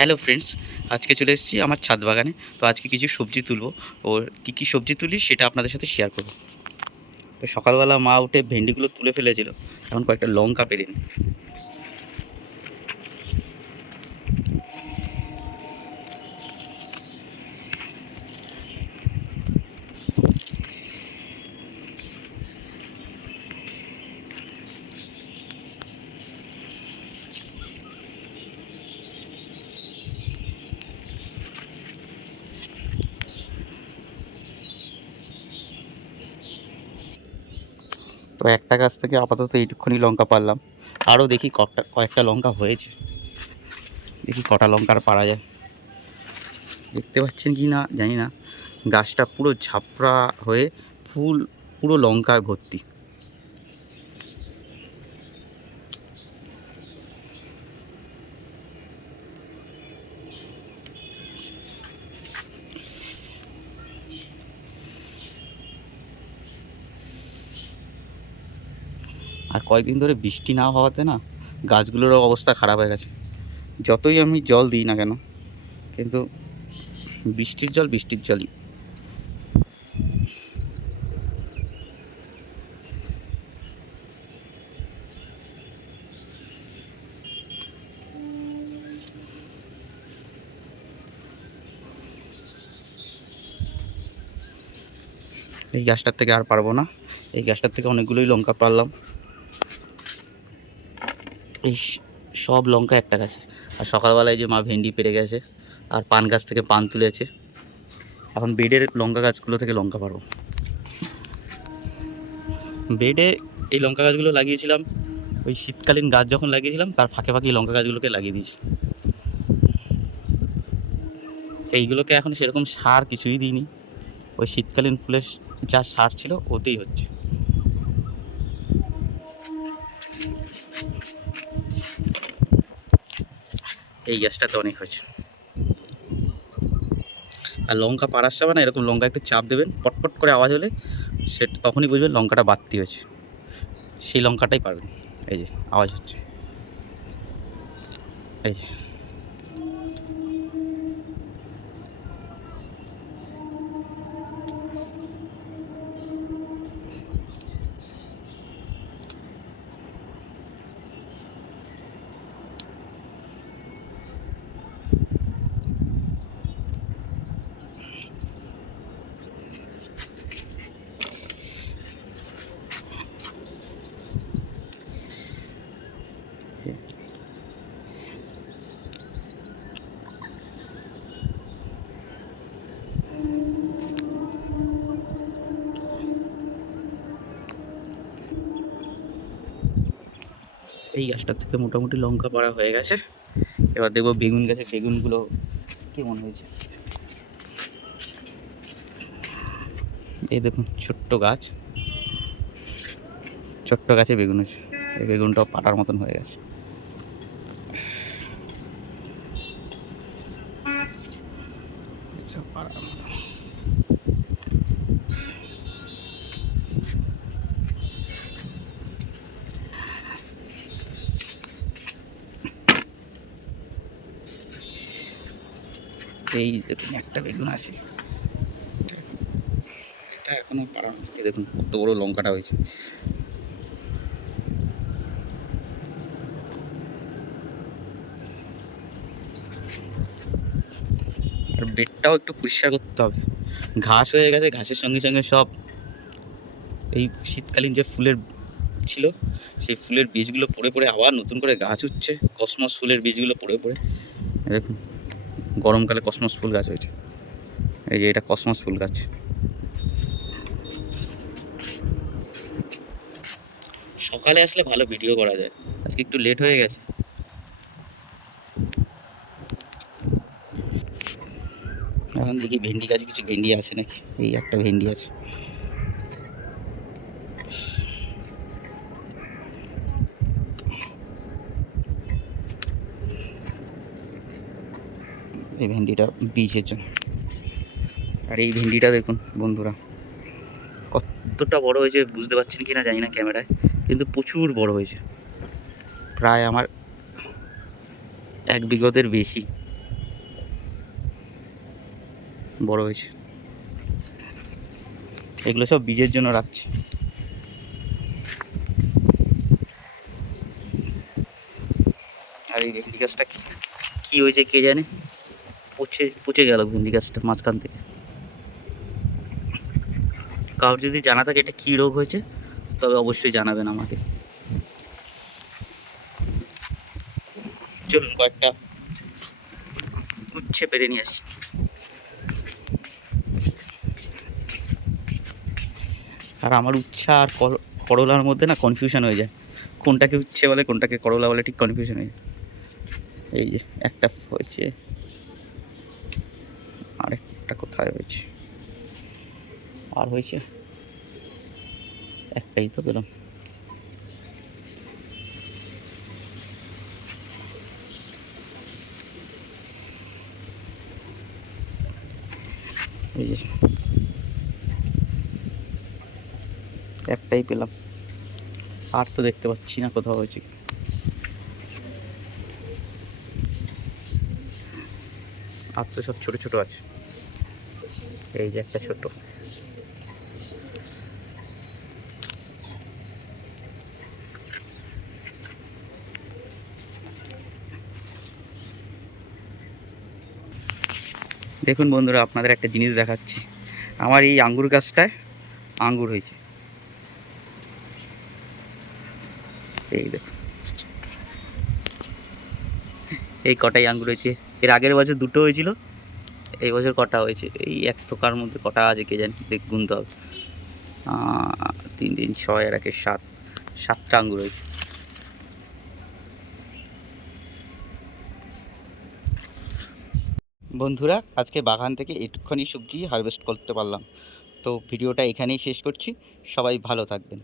Hello friends, আজকে চলে এসেছি আমার ছাদ বাগানে। তো আজকে কিছু সবজি তুলবো। ওর কী সবজি তুলি সেটা আপনাদের সাথে শেয়ার করবো। তো সকালবেলা মা উঠে ভেন্ডিগুলো তুলে ফেলেছিল, এখন কয়েকটা লঙ্কা পেরে নিই। তো একটা গাছ থেকে আপাতত এইটুকুনি লঙ্কা পারলাম, আরও দেখি কয়েকটা লঙ্কা হয়েছে, দেখি কটা লঙ্কা আর পারা যায়। দেখতে পাচ্ছেন কি না জানি না, গাছটা পুরো ঝাপড়া হয়ে ফুল পুরো লঙ্কায় ভর্তি। আর কয়েকদিন ধরে বৃষ্টি না হওয়াতে না গাছগুলোরও অবস্থা খারাপ হয়ে গেছে। যতই আমি জল দিই না কেন, কিন্তু বৃষ্টির জল বৃষ্টির জলই। এই গাছটার থেকে আর পারবো না, এই গাছটার থেকে অনেকগুলোই লঙ্কা পারলাম। এই সব লঙ্কা একটা গাছে। আর সকালবেলায় যে মা ভেন্ডি পেড়ে গেছে, আর পান গাছ থেকে পান তুলেছে। এখন বেডের লঙ্কা গাছগুলো থেকে লঙ্কা পারবো। বেডে এই লঙ্কা গাছগুলো লাগিয়েছিলাম, ওই শীতকালীন গাছ যখন লাগিয়েছিলাম তার ফাঁকে ফাঁকে লঙ্কা গাছগুলোকে লাগিয়ে দিয়েছি। এইগুলোকে এখন সেরকম সার কিছুই দিইনি, ওই শীতকালীন ফুলের যা সার ছিল ওতেই হচ্ছে। এই গাছটাতে অনেক হয়েছে। আর লঙ্কা পাড়ার সময় না এরকম লঙ্কা একটু চাপ দেবেন, পটপট করে আওয়াজ হলে সেটা তখনই বুঝবেন লঙ্কাটা বাড়তি হয়েছে, সেই লঙ্কাটাই পারবেন। এই যে আওয়াজ হচ্ছে, এই যে। এই গাছটার থেকে মোটামুটি লঙ্কা পাড়া হয়ে গেছে। এবার দেখবো বেগুন গাছে বেগুনগুলো কেমন হয়েছে। এই দেখুন ছোট্ট গাছ, ছোট্ট গাছে বেগুন হয়েছে। এই বেগুনটাও পাটার মতন হয়ে গেছে। এই দেখুন একটা বেগুন আছে, এটা এখনো পাড়া। এই দেখুন কত বড় লঙ্কাটা হয়েছে। আর বেডটাও একটু পরিষ্কার করতে হবে, ঘাস হয়ে গেছে, ঘাসের সঙ্গে সঙ্গে সব এই শীতকালীন যে ফুলের ছিল সেই ফুলের বীজগুলো পড়ে পড়ে আবার নতুন করে গাছ উঠছে। কসমস ফুলের বীজগুলো পড়ে পড়ে দেখুন গরমকালে কসমস ফুল গাছ হয়েছে। এই যে এটা কসমস ফুল গাছ। সকালে আসলে ভালো ভিডিও করা যায়, আজকে একটু লেট হয়ে গেছে। এখন দেখি ভেন্ডি গাছে কিছু ভেন্ডি আছে নাকি। এই একটা ভেন্ডি আছে। এই ভেন্ডিটা বীজের জন্য। আর এই ভেন্ডিটা দেখুন বন্ধুরা কতটা বড় হয়েছে, বুঝতে পারছেন কি না জানি না ক্যামেরায়, কিন্তু প্রচুর বড় হয়েছে, প্রায় আমার 1 বিঘতের বেশি। বড় হয়েছে। এগুলো সব বীজের জন্য রাখছি। আর এই ভেন্ডি গাছটা কি হয়েছে কে জানে, পচে পচে গেল ভেন্ডি গাছটা মাঝখান থেকে। কারোর যদি জানা থাকে এটা কী রোগ হয়েছে তবে অবশ্যই জানাবেন আমাকে। চলুন কয়েকটা উচ্ছে পেরে নিয়ে আসি। আর আমার উচ্ছা আর করলার মধ্যে না কনফিউশন হয়ে যায়, কোনটাকে উচ্ছে বলে কোনটাকে করলা বলে, ঠিক কনফিউশন হয়ে যায়। এই যে একটা হয়েছে, আরেকটা কোথায় হয়েছে, আর হয়েছে একটাই তো পেলাম। এই যে একটাই পেলাম, আর তো দেখতে পাচ্ছি না কোথাও হয়েছে। আর তো সব ছোট ছোট আছে। এই যে একটা ছোট। দেখুন বন্ধুরা, আপনাদের একটা জিনিস দেখাচ্ছি। আমার এই আঙ্গুর গাছটায় আঙ্গুর হয়েছে, এই দেখুন এই কটাই আঙ্গুর হয়েছে। এর আগের বছর দুটো হয়েছিল, এই বছর কটা হয়েছে, এই এক থোকার মধ্যে কটা আছে কে জানি, গুনতে হবে। 3 3 6 আর 1 7, 7টা আঙ্গুর হয়েছে। বন্ধুরা, আজকে বাগান থেকে একটুখানি সবজি হারভেস্ট করতে পারলাম। তো ভিডিওটা এখানেই শেষ করছি। সবাই ভালো থাকবেন।